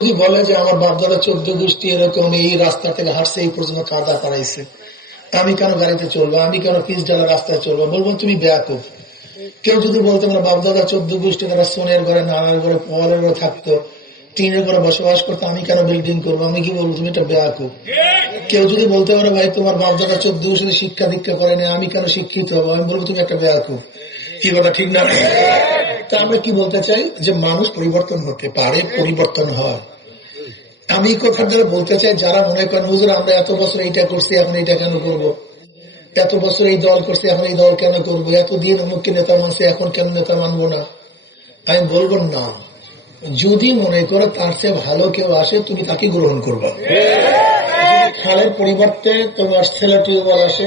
যদি বলে যে আমার বাপদাদা 14 গোষ্ঠী এরকম এই রাস্তা থেকে হাঁটছে এই পর্যন্ত কাদা পাড়াইছে, আমি কেন গাড়িতে চলবো, আমি কেন পিচ ডালা রাস্তায় চলবো, বলবো তুমি বেয়াকুফ। কেউ যদি বলতো আমার বাপদাদা 14 গোষ্ঠী তারা সোনের ঘরে, নানার ঘরে, পরের ঘরে থাকতো, টিনের ঘরে বসবাস করতো, আমি কেন বিল্ডিং করবো, আমি কি বলবো তুমি এটা বেয়াকুফ। কেউ যদি বলতে পারো ভাই তোমার বাপদাদা 14 গোষ্ঠী শিক্ষা দীক্ষা করেনি, আমি কেন শিক্ষিত হবো, আমি বলবো তুমি একটা বেয়াকুফ। কি কথা ঠিক না? তা আমরা কি বলতে চাই যে মানুষ পরিবর্তন হতে পারে, পরিবর্তন হয়। আমি কথা দ্বারা বলতে চাই যারা মনে করেন হুজুর আমরা এত বছর এইটা করছি এখন এইটা কেন করব, এত বছর এই দল করছি এখন এই দল কেন করবো, এতদিন অমুককে নেতা মানছে এখন কেন নেতা মানবো না, আমি বলবো না। যদি মনে করো তার চেয়ে ভালো কেউ আসে তুমি তাকে গ্রহণ করবো। খালের পরিবর্তে তোমার স্যালো টিউবওয়েল আসে,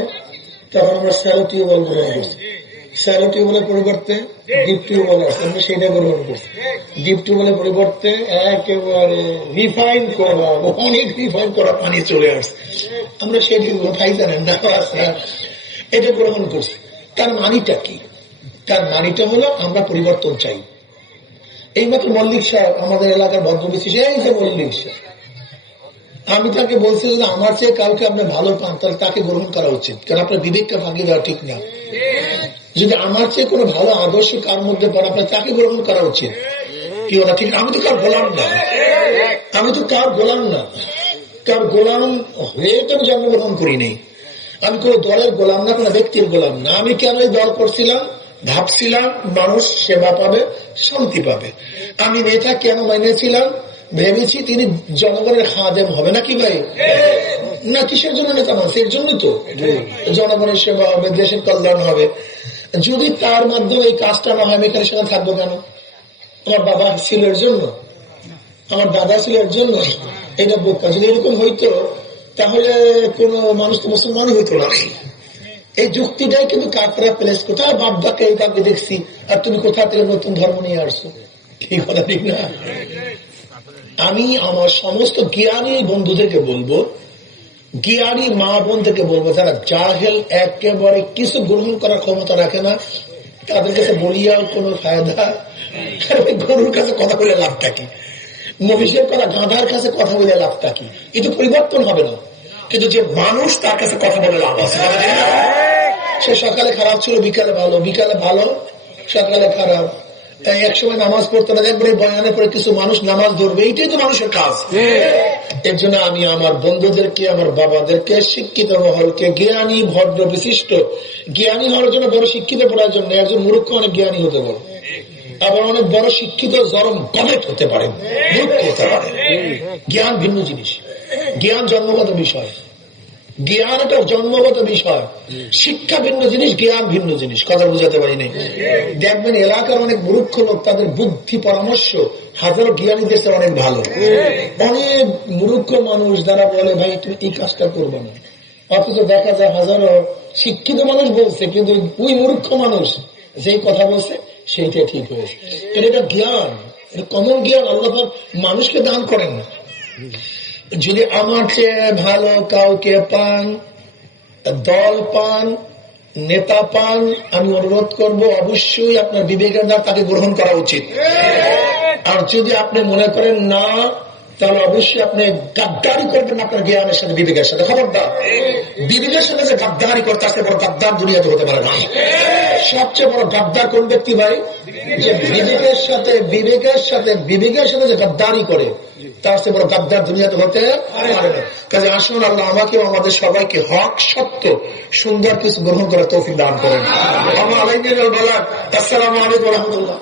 তখন আমরা স্যালো টিউবওয়েল গ্রহণ করছি। স্যালো টিউবওয়েলের পরিবর্তে ডিপ টিউবওয়েল আসে, আমরা সেটা গ্রহণ করছি। ডিপ টিউবওয়েলের পরিবর্তে একেবারে রিফাইন করা, অনেক রিফাইন করা পানি চলে আসছে, আমরা সেটি কোথায় জানেন না, এটা গ্রহণ করছি। তার মানিটা কি? তার মানিটা হলো আমরা পরিবর্তন চাই। এইমাত্র মল্লিক সাহেব আমাদের এলাকার ভদ্রবিশেষ, এই যে মল্লিক সাহেব, আমি তাকে বলছি যে আমার চেয়ে কাউকে আপনি ভালো পান তাহলে তাকে গ্রহণ করা উচিত, কারণ আপনার বিবেককে ভাগিয়ে দেওয়া ঠিক না। যদি আমার চেয়ে কোনো ভালো আদর্শ কার মধ্যে পান আপনার তাকে গ্রহণ করা উচিত। কি ওরা ঠিক? আমি তো কার গোলাম না, আমি তো কার গোলাম না, কার গোলাম হয়ে তো আমি জন্মগ্রহণ করি নেই। আমি কোনো দলের গোলাম না, কোনো ব্যক্তির গোলাম না। আমি কেন এই দল করছিলাম, ভাবছিলাম মানুষ সেবা পাবে, শান্তি পাবে। আমি নেতা কেন মাইনেছিলাম, ভেবেছি তিনি জনগণের খাদেম হবে, নাকি ভাই? না, কিসের জন্য নেতা মানছে? এর জন্য তো জনগণের সেবা হবে, দেশের কল্যাণ হবে। যদি তার মাধ্যমে এই কাজটা না হয় আমি এখানে সেখানে থাকবো কেন? আমার বাবা ছিল এর জন্য, আমার দাদা ছিল এর জন্য, এটা বোকা। যদি এরকম হইতো তাহলে কোন মানুষ তো মুসলমান হইতো না। এই যুক্তিটাই কিন্তু কাকরা প্লেস কোথায় বাপদাকে এই কাউকে দেখছি আর তুমি কোথা থেকে নতুন ধর্ম নিয়ে আসছো, ঠিক কথা ঠিক না? আমি আমার সমস্ত জ্ঞানী বন্ধুদেরকে বলবো, জ্ঞানী মা বোনদেরকে বলবো, যারা জাহেল একেবারে কিছু গ্রহণ করার ক্ষমতা রাখে না, তাদের কাছে বলিয়াও কোনো ফায়দা। গরুর কাছে কথা বলে লাভটা কি, মহিষের কথা, গাধার কাছে কথা বলে লাভটা কি? এটা পরিবর্তন হবে না। কিন্তু যে মানুষ তার কাছে কথা বলে লাভ আছে। সে সকালে খারাপ ছিল, বিকালে ভালো, বিকালে ভালো, সকালে খারাপ। তাই একসময় নামাজ পড়তে না, দেখবেন এই বয়ানের পরে কিছু মানুষ নামাজ ধরবে, এইটাই তো মানুষের কাজ। এর জন্য আমি আমার বন্ধুদেরকে, আমার বাবাদেরকে, শিক্ষিত মহলকে, জ্ঞানী ভদ্র বিশিষ্ট, জ্ঞানী হওয়ার জন্য বড় শিক্ষিত পড়ার জন্য একজন মূর্খ অনেক জ্ঞানী হতে পারে, আবার অনেক বড় শিক্ষিত জরম গবেট হতে পারে, মূর্খ হতে পারে। জ্ঞান ভিন্ন জিনিস, জ্ঞান জন্মগত বিষয়, জ্ঞান একটা জন্মগত বিষয়, শিক্ষা ভিন্ন জিনিস, জ্ঞান ভিন্ন জিনিস। কথা বুঝাতে পারি নাই? দেখবেন এলাকার অনেক মূর্খ লোক, তাদের বুদ্ধি পরামর্শ হাজারো জ্ঞানী দেশের অনেক ভালো। অনেক মূর্খ মানুষ যারা বলে ভাই তুমি এই কাজটা করবে না, অথচ দেখা যায় হাজারো শিক্ষিত মানুষ বলছে, কিন্তু ওই মূর্খ মানুষ যেই কথা বলছে সেইটা ঠিক হয়েছে। এটা জ্ঞান, এটা কমন জ্ঞান আল্লাহ মানুষকে দান করেন না। যদি আমার চেয়ে ভালো কাউকে পান, দল পান, নেতা পান, আমি অনুরোধ করব অবশ্যই আপনার বিবেকের দ্বারা তাকে গ্রহণ করা উচিত। আর যদি আপনি মনে করেন না, তাহলে অবশ্যই আপনি গাদ্দারি করবেন আপনার জ্ঞানের সাথে, বিবেকের সাথে। খবরদার, বিবেকের সাথে যে গাদ্দারি করতে আসতে বড় গাদ্দার দুনিয়াতে হতে পারে না। সবচেয়ে বড় গাদ্দার কোন ব্যক্তি ভাই? যে বিবেকের সাথে যে গাদ্দারি করে, তার চেয়ে বড় গাদ্দার দুনিয়াতে হতে পারে না। কাজে আসুন আল্লাহ আমাকেও আমাদের সবাইকে হক সত্য সুন্দর কিছু গ্রহণ করার তৌফিক দান করেন। আসসালামু আলাইকুম ওয়া রাহমাতুল্লাহ।